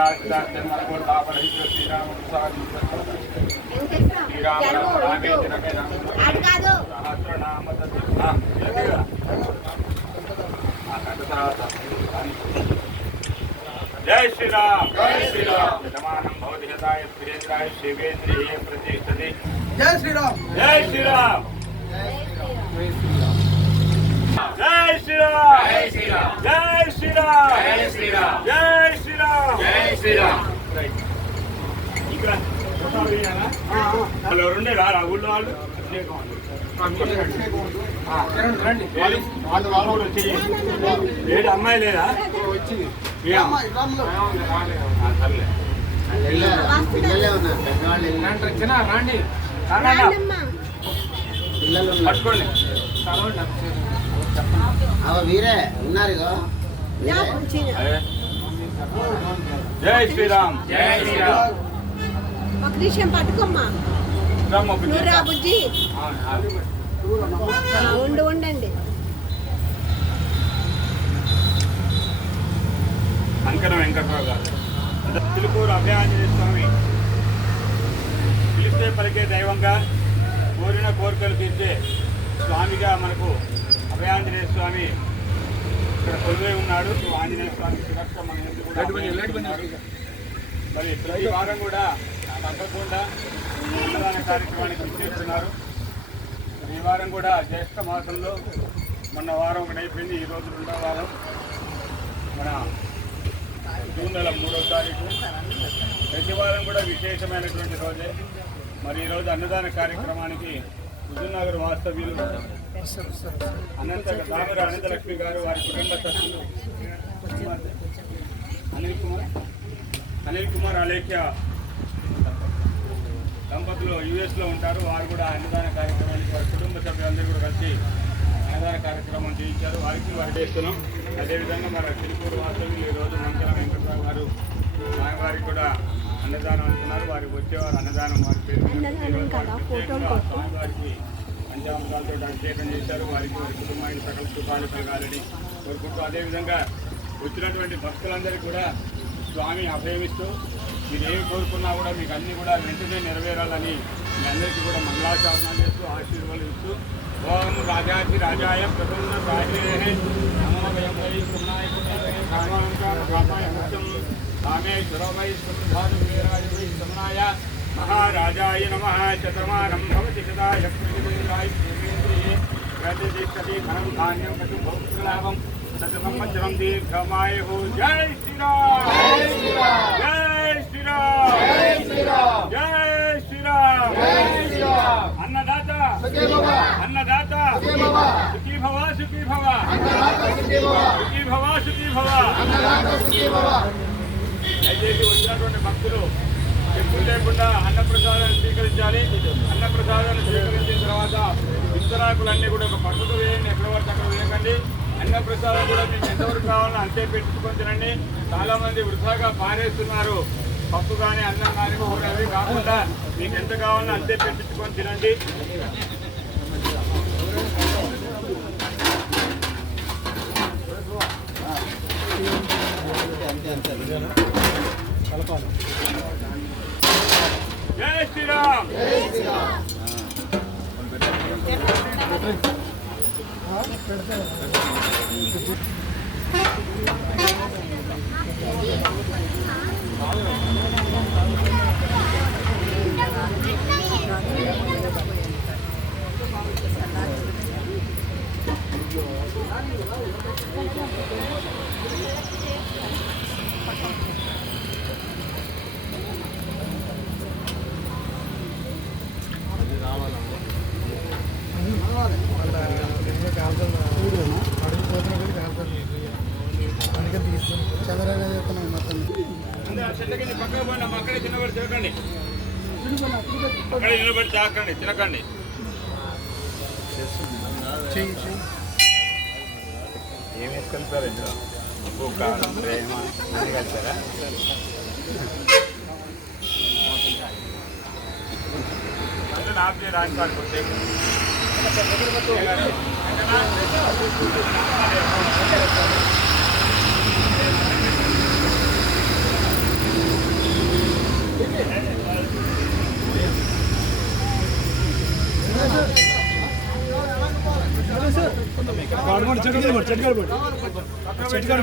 जय श्री राम जय श्री राम यजमानं भवति हिताय वीरेन्द्राय शिवेन्द्रिये प्रतिष्ठति जय श्री राम जय श्री राम जय श्री राम जय श्री राम जय श्री राम जय श्री राम जय श्री राम जय श्री राम ఇక్కడ వాళ్ళు రెండే రారా ఊళ్ళో వాళ్ళు ఏడు అమ్మాయి లేదా పట్టుకోండి వీరే ఉన్నారు జై శ్రీరామ్ జై శ్రీరామ్ ఒక నిమిషం పట్టుకోమ్మా బుజ్జి ఉండండి అంకర వెంకట్రావు గారు తిరుపూరు అభయాంజనేయ స్వామి పిలిస్తే పలికే దైవంగా కోరిన కోరికలు తీర్చే స్వామిగా మనకు అభయాంజనేయ స్వామి ఇక్కడ కొలువై ఉన్నాడు. ఆంజనేయ స్వామి సురక్ష మన ఎందుకు మరి ప్రతి వారం కూడా తగ్గకుండా అన్నదాన కార్యక్రమానికి చేస్తున్నారు. ఈ వారం కూడా జ్యేష్ఠ మాసంలో మొన్న వారం ఒకటి అయిపోయింది, ఈరోజు రెండో వారం మన జూన్ నెల 3వ తారీఖు. ప్రతి వారం కూడా విశేషమైనటువంటి రోజే. మరి ఈరోజు అన్నదాన కార్యక్రమానికి హుజూర్నగర్ వాస్తవ్యులు అనంతలక్ష్మి గారు, వారి కుటుంబ సభ్యులు అనిల్ కుమార్ అలేఖ్య దంపతులు యుఎస్లో ఉంటారు. వారు కూడా అన్నదాన కార్యక్రమానికి వారి కుటుంబ సభ్యులందరూ కూడా కలిసి అన్నదాన కార్యక్రమం చేయించారు. వారికి వారి చేస్తున్నాం. అదేవిధంగా మన తిరుపూరు వాస్తవ్యులు ఈరోజు మంత్ర వెంకటరావు గారు స్వామివారికి కూడా అన్నదానం అంటున్నారు. వారికి వచ్చేవారు అన్నదానం వారి పేరు స్వామివారికి పంచామృతాలతో అభిషేకం చేశారు. వారికి వారి కుటుంబానికి సకల శుభాలు కలగాలని కోరుకుంటూ, అదేవిధంగా వచ్చినటువంటి భక్తులందరికీ కూడా స్వామి అభయమిస్తూ మీరు ఏమి కోరుకున్నా కూడా మీకు అన్నీ కూడా వెంటనే నెరవేరాలని మీ అందరికీ కూడా మంగళాశాసనాలు చేస్తూ ఆశీర్వాదిస్తూ ఓం రాజాకి రాజాయ ప్రసన్న రాజే నమో వై సున్నాయ కామే సురవై సుధాయ సున్నాయ మహారాజాయ నమః. శతమానం భవతి శతాయ ప్రతిష్టతి ధనం ధాన్యం పశు భౌలాభం శత సంవత్సరం దీర్ఘమాయు. జై శ్రీరామ్ జై శ్రీరామ్ జై శ్రీరామ్ అన్నదాత అన్నదాత సుఖీ భవ సుఖీ భవ సుఖీ భవ సుఖీ భవ. దయచేసి వచ్చినటువంటి భక్తులు ఎప్పుడు లేకుండా అన్నప్రసాదాన్ని స్వీకరించాలి. అన్నప్రసాదాన్ని స్వీకరించిన తర్వాత విస్తరాకులన్నీ కూడా ఒక పక్కకు వేయండి, ఎక్కడ వరకు అక్కడ వేయకండి. అన్నప్రసాదం కూడా మీకు ఎంతవరకు కావాలో అంతే పెట్టుకొని తినండి. చాలామంది వృధాగా పారేస్తున్నారు. పప్పు కానీ అన్నం కానీ కూడా అవి కాకుండా మీకు ఎంత కావాలో అంతే పెట్టించుకొని తినండి. జై శ్రీరామ్ అక్కడే చిన్నబడి తినకండి, అక్కడే నిలబడి తాకండి, తినకండి. ఏం వేసుకెళ్తారు ఇందులో? ఉప్పు కారం ప్రేమ అన్నీ కలిసారా? ఆప్ రాని కార్డు కొట్టే చెట్టు